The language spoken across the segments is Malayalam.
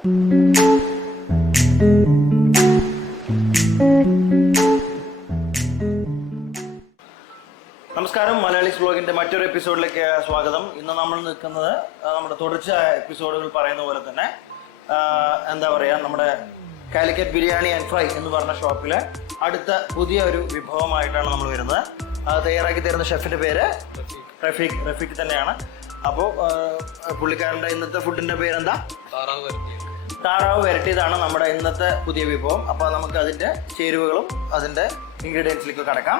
നമസ്കാരം, മലയാളീസ് വ്ലോഗിന്റെ മറ്റൊരു എപ്പിസോഡിലേക്ക് സ്വാഗതം. ഇന്ന് നമ്മൾ നിൽക്കുന്നത് നമ്മുടെ തുടർച്ചയായ എപ്പിസോഡുകൾ പറയുന്ന പോലെ തന്നെ എന്താ പറയുക, നമ്മുടെ കാലിക്കറ്റ് ബിരിയാണി ആൻഡ് ഫ്രൈ എന്ന് പറഞ്ഞ ഷോപ്പിലെ അടുത്ത പുതിയ ഒരു വിഭവമായിട്ടാണ് നമ്മൾ വരുന്നത്. അത് തയ്യാറാക്കി തരുന്ന ഷെഫിന്റെ പേര് റഫീഖ് തന്നെയാണ്. അപ്പോൾ പുള്ളിക്കാരൻ്റെ ഇന്നത്തെ ഫുഡിന്റെ പേരെന്താ? താറാവ് വരട്ടിയതാണ് നമ്മുടെ ഇന്നത്തെ പുതിയ വിഭവം. അപ്പോൾ നമുക്ക് അതിന്റെ ചേരുവകളും അതിന്റെ ഇൻഗ്രീഡിയൻസിലേക്ക് കടക്കാം.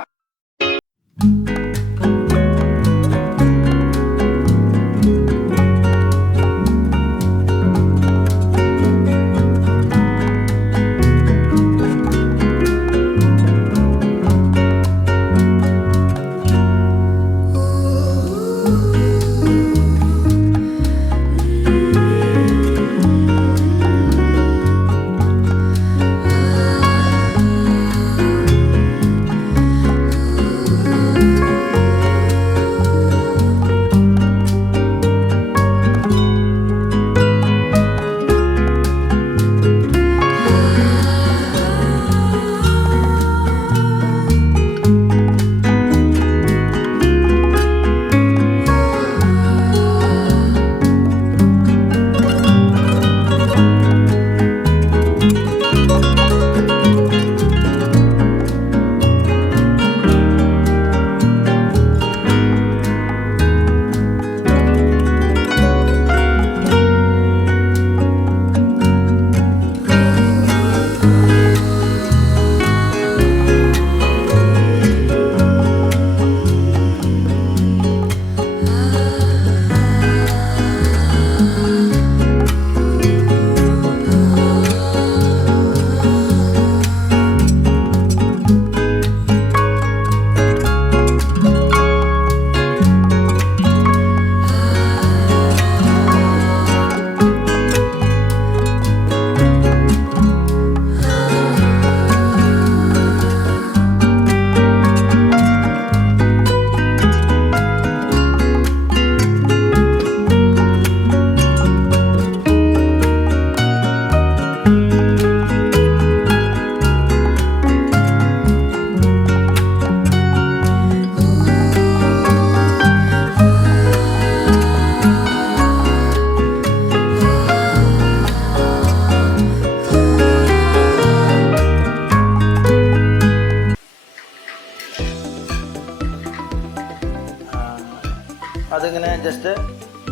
അതിങ്ങനെ ജസ്റ്റ്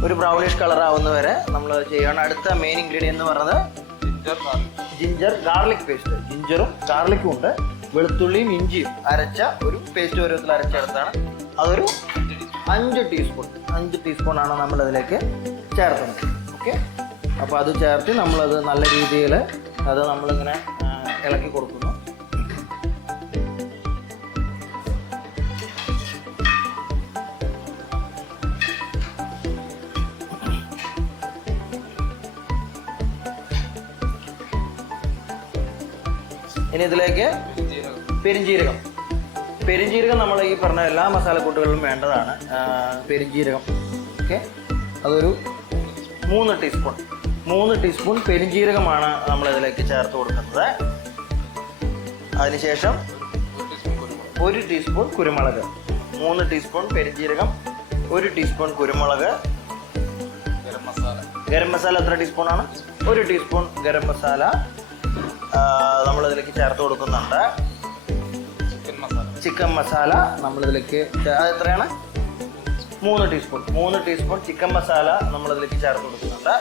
ഒരു ബ്രൗണിഷ് കളർ ആവുന്ന വരെ നമ്മൾ ചെയ്യണം. അടുത്ത മെയിൻ ഇൻഗ്രീഡിയൻ്റ് എന്ന് പറയുന്നത് ജിഞ്ചർ ഗാർലിക് പേസ്റ്റ്. ജിഞ്ചറും ഗാർലിക്കും ഉണ്ട്, വെളുത്തുള്ളിയും ഇഞ്ചിയും അരച്ച ഒരു പേസ്റ്റ് പരുവത്തിൽ അരച്ചെടുത്താണ്. അതൊരു 5 ടീസ്പൂണാണ് നമ്മളതിലേക്ക് ചേർക്കുന്നത്. ഓക്കെ, അപ്പോൾ അത് ചേർത്ത് നമ്മളത് നല്ല രീതിയിൽ അത് നമ്മളിങ്ങനെ ഇളക്കി കൊടുക്കുന്നു. ഇനി ഇതിലേക്ക് പെരിഞ്ജീരകം നമ്മൾ ഈ പറഞ്ഞ എല്ലാ മസാലക്കൂട്ടുകളിലും വേണ്ടതാണ്. പെരിഞ്ജീരകം ഓക്കെ, അതൊരു 3 ടീസ്പൂൺ പെരിഞ്ജീരകമാണ് നമ്മളിതിലേക്ക് ചേർത്ത് കൊടുക്കുന്നത്. അതിനുശേഷം 1 ടീസ്പൂൺ കുരുമുളക്. 3 ടീസ്പൂൺ പെരിഞ്ജീരകം, 1 ടീസ്പൂൺ കുരുമുളക്. ഗരം മസാല എത്ര ടീസ്പൂണാണ്? 1 ടീസ്പൂൺ ഗരം മസാല നമ്മളിതിലേക്ക് ചേർത്ത് കൊടുക്കുന്നുണ്ട്. ചിക്കൻ മസാല നമ്മളിതിലേക്ക് എത്രയാണ്? 3 ടീസ്പൂൺ ചിക്കൻ മസാല നമ്മളിതിലേക്ക് ചേർത്ത് കൊടുക്കുന്നുണ്ട്.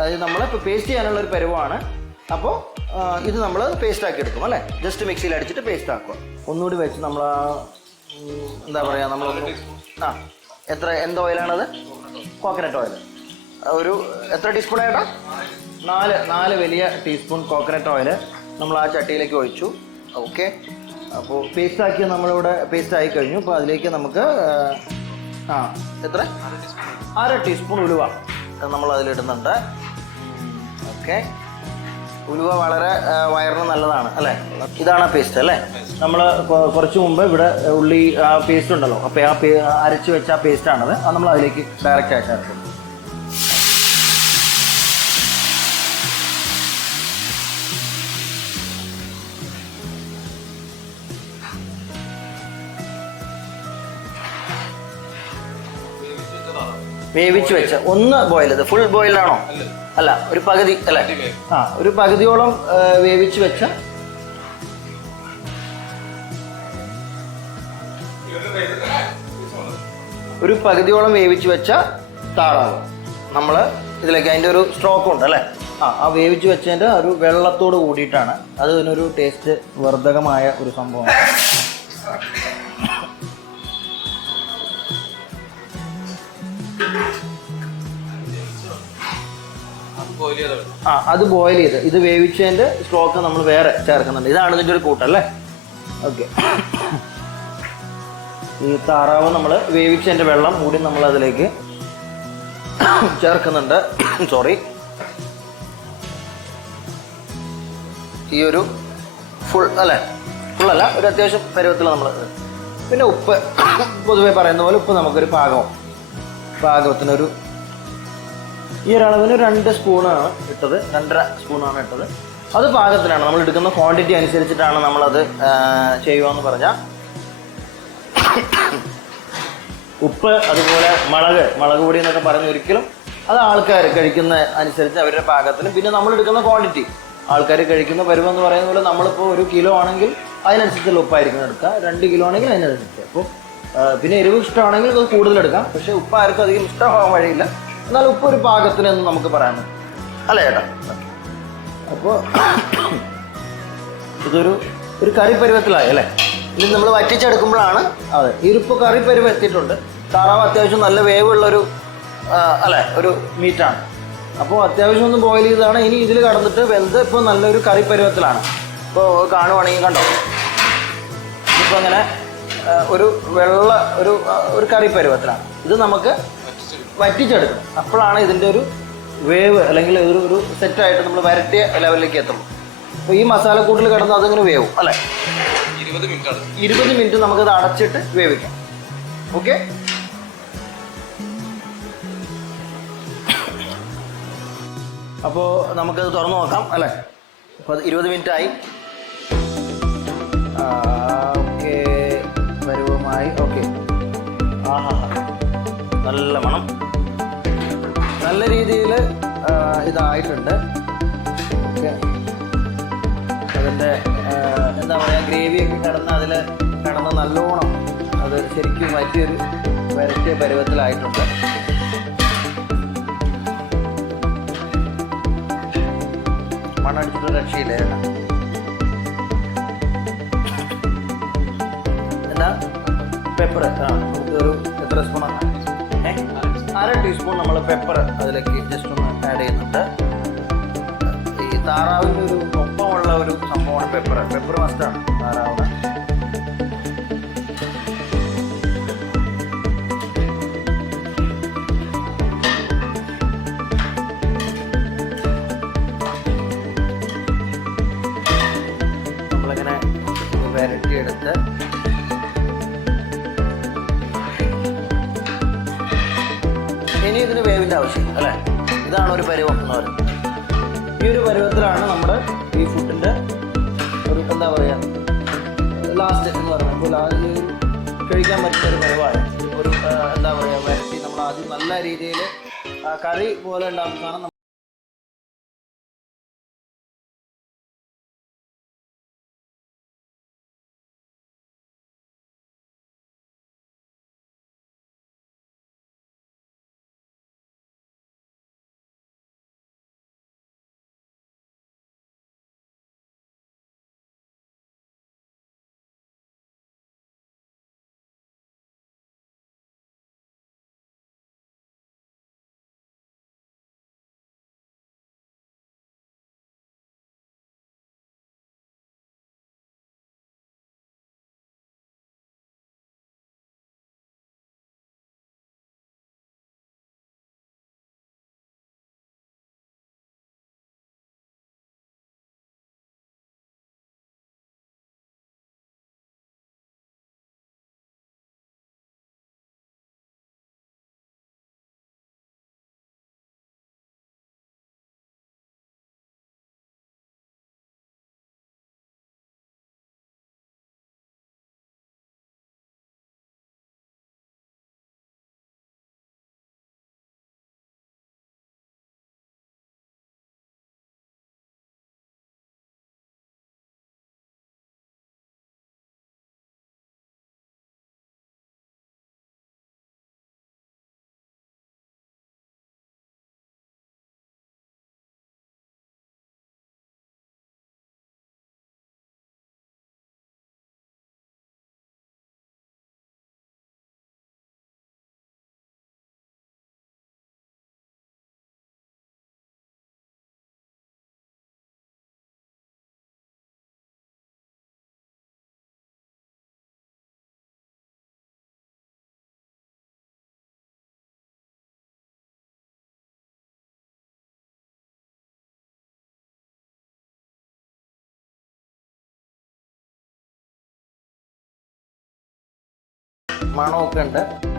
അത് നമ്മളിപ്പോൾ പേസ്റ്റ് ചെയ്യാനുള്ള ഒരു പരുവമാണ്. അപ്പോൾ ഇത് നമ്മൾ പേസ്റ്റ് ആക്കി എടുക്കും അല്ലേ, ജസ്റ്റ് മിക്സിയിൽ അടിച്ചിട്ട് പേസ്റ്റ് ആക്കുക. ഒന്നുകൂടി വെച്ച് നമ്മൾ എന്താ പറയുക, നമ്മൾ എന്ത് ഓയിലാണത്? Coconut oil. ഒരു എത്ര ടീസ്പൂൺ ആയിട്ടാ? 4 വലിയ ടീസ്പൂൺ കോക്കനട്ട് ഓയിൽ നമ്മൾ ആ ചട്ടിയിലേക്ക് ഒഴിച്ചു. ഓക്കെ, അപ്പോൾ പേസ്റ്റ് ആക്കി നമ്മളിവിടെ പേസ്റ്റ് ആയി കഴിഞ്ഞു. അപ്പോൾ അതിലേക്ക് നമുക്ക് എത്ര? 1/2 ടീസ്പൂൺ ഉലുവ നമ്മൾ അതിലിടുന്നുണ്ട്. ഓക്കെ, ഉലുവ വളരെ വയറിന് നല്ലതാണ് അല്ലേ. ഇതാണ് പേസ്റ്റ് അല്ലേ. നമ്മൾ കുറച്ച് മുമ്പ് ഇവിടെ ഉള്ളി പേസ്റ്റ് ഉണ്ടല്ലോ, അപ്പോൾ അരച്ച് വെച്ച ആ പേസ്റ്റാണത്. അത് നമ്മൾ അതിലേക്ക് ഡയറക്റ്റ് ആയിട്ട് ചേർക്കും. വേവിച്ച് വെച്ച ഒന്ന് ബോയിൽ, ഇത് ഫുൾ ബോയിലാണോ? അല്ല, ഒരു പകുതി അല്ലേ. ഒരു പകുതിയോളം വേവിച്ച് വെച്ച താറാവ് നമ്മൾ ഇതിലേക്ക്, അതിൻ്റെ ഒരു സ്ട്രോക്ക് ഉണ്ട് അല്ലേ. ആ വേവിച്ച് വെച്ചതിൻ്റെ ഒരു വെള്ളത്തോട് കൂടിയിട്ടാണ്. അത് ഇതിനൊരു ടേസ്റ്റ് വർദ്ധകമായ ഒരു സംഭവമാണ്. അത് ബോയിൽ ചെയ്ത് ഇത് വേവിച്ചതിൻ്റെ സ്ട്രോക്ക് നമ്മൾ വേറെ ചേർക്കുന്നുണ്ട്. ഇതാണ് ഇതിൻ്റെ ഒരു കൂട്ടല്ലേ. ഓക്കെ, ഈ താറാവ് നമ്മൾ വേവിച്ചതിൻ്റെ വെള്ളം കൂടി നമ്മൾ അതിലേക്ക് ചേർക്കുന്നുണ്ട്. സോറി, ഈ ഒരു ഫുള്ളല്ല, ഒരു അത്യാവശ്യം പരുവത്തിൽ നമ്മൾ. പിന്നെ ഉപ്പ്, പൊതുവെ പറയുന്ന പോലെ ഉപ്പ് നമുക്കൊരു പാകത്തിനൊരു ഈ ഒരളവിന് 2 സ്പൂണാണ് ഇട്ടത്, 2.5 സ്പൂണാണ് ഇട്ടത്. അത് പാകത്തിനാണ്, നമ്മൾ എടുക്കുന്ന ക്വാണ്ടിറ്റി അനുസരിച്ചിട്ടാണ് നമ്മളത് ചെയ്യുകയെന്ന് പറഞ്ഞാൽ. ഉപ്പ്, അതുപോലെ മുളക് പൊടി എന്നൊക്കെ പറയുന്ന ഒരിക്കലും അത് ആൾക്കാർ കഴിക്കുന്ന അനുസരിച്ച് അവരുടെ പാകത്തിന്. പിന്നെ നമ്മൾ എടുക്കുന്ന ക്വാണ്ടിറ്റി, ആൾക്കാർ കഴിക്കുന്ന പരുവെന്ന് പറയുന്ന പോലെ നമ്മളിപ്പോൾ 1 കിലോ ആണെങ്കിൽ അതിനനുസരിച്ചുള്ള ഉപ്പായിരിക്കും എടുക്കുക, 2 കിലോ ആണെങ്കിൽ അതിനനുസരിച്ച്. അപ്പോൾ പിന്നെ എരിവ് ഇഷ്ടമാണെങ്കിൽ അത് കൂടുതലെടുക്കാം. പക്ഷേ ഉപ്പ് ആർക്കും അധികം ഇഷ്ടമാകാൻ വഴിയില്ല. എന്നാൽ ഉപ്പ് ഒരു പാകത്തിനെന്ന് നമുക്ക് പറയാൻ പറ്റും അല്ലേ ചേട്ടാ. അപ്പോൾ ഇതൊരു കറി പരുവത്തിലായി അല്ലേ. ഇത് നമ്മൾ വറ്റിച്ചെടുക്കുമ്പോഴാണ് അതെ ഈ ഉപ്പ് കറി പരുവം എത്തിയിട്ടുണ്ട്. താറാവ് അത്യാവശ്യം നല്ല വേവുള്ളൊരു അല്ലേ ഒരു മീറ്റാണ്. അപ്പോൾ അത്യാവശ്യം ഒന്ന് ബോയിൽ ചെയ്തതാണ്. ഇനി ഇതിൽ കടന്നിട്ട് വെന്ത് ഇപ്പോൾ നല്ലൊരു കറി പരുവത്തിലാണ്. ഇപ്പോൾ കാണുവാണെങ്കിൽ കണ്ടോ, ഇപ്പോൾ അങ്ങനെ ഒരു കറി പരുവത്തിലാണ്. ഇത് നമുക്ക് വറ്റിച്ചെടുക്കണം. അപ്പോഴാണ് ഇതിൻ്റെ ഒരു വേവ് അല്ലെങ്കിൽ ഒരു സെറ്റായിട്ട് നമ്മൾ വരട്ടിയ ലെവലിലേക്ക് എത്തുള്ളൂ. അപ്പോൾ ഈ മസാലക്കൂട്ടിൽ കിടന്ന് അതിങ്ങനെ വേവും അല്ലേ. 20 മിനിറ്റ് നമുക്കത് അടച്ചിട്ട് വേവിക്കാം. ഓക്കെ, അപ്പോൾ നമുക്കത് തുറന്നു നോക്കാം അല്ലേ. അപ്പോൾ അത് 20 മിനിറ്റ് ആയി. ഓക്കെ, പരുവമായി. ഓക്കെ, നല്ല മണം, നല്ല രീതിയിൽ ഇതായിട്ടുണ്ട്. ഓക്കെ, അതിൻ്റെ എന്താ പറയുക, ഗ്രേവിയൊക്കെ കിടന്ന് നല്ലോണം അത് ശരിക്കും വരട്ടിയ പരുവത്തിലായിട്ടുണ്ട്. മണ്ണടിച്ചിട്ട് രക്ഷയില്ല. എന്നാ പെപ്പർ നമുക്കൊരു എത്ര സ്പൂണാണ്? 1/2 ടീസ്പൂൺ നമ്മൾ പെപ്പർ അതിലേക്ക് ജസ്റ്റ് ഒന്ന് ആഡ് ചെയ്യുന്നുണ്ട്. ഈ താറാവിൻ്റെ ഒരു ഒപ്പമുള്ള ഒരു സംഭവമാണ് പെപ്പർ മസ്റ്റാണ് താറാവിന്. നമ്മളിങ്ങനെ വരട്ടിയെടുത്ത് ഇനി ഇതിന് വേവിൻ്റെ ആവശ്യം അല്ലേ. ഇതാണ് ഒരു പരുവം എന്ന് പറയുന്നത്. ഈ ഒരു പരുവത്തിലാണ് നമ്മുടെ ഈ ഫുഡിൻ്റെ ഒരു എന്താ പറയുക ലാസ്റ്റ് എന്ന് പറയുന്നത്. അപ്പോൾ കഴിക്കാൻ പറ്റുന്ന ഒരു പരുവാണ്. എന്താ പറയുക, വരട്ടി നമ്മൾ ആദ്യം നല്ല രീതിയിൽ കറി പോലെ ഉണ്ടാക്കുന്നതാണ് മണമൊക്കെ ഉണ്ട്.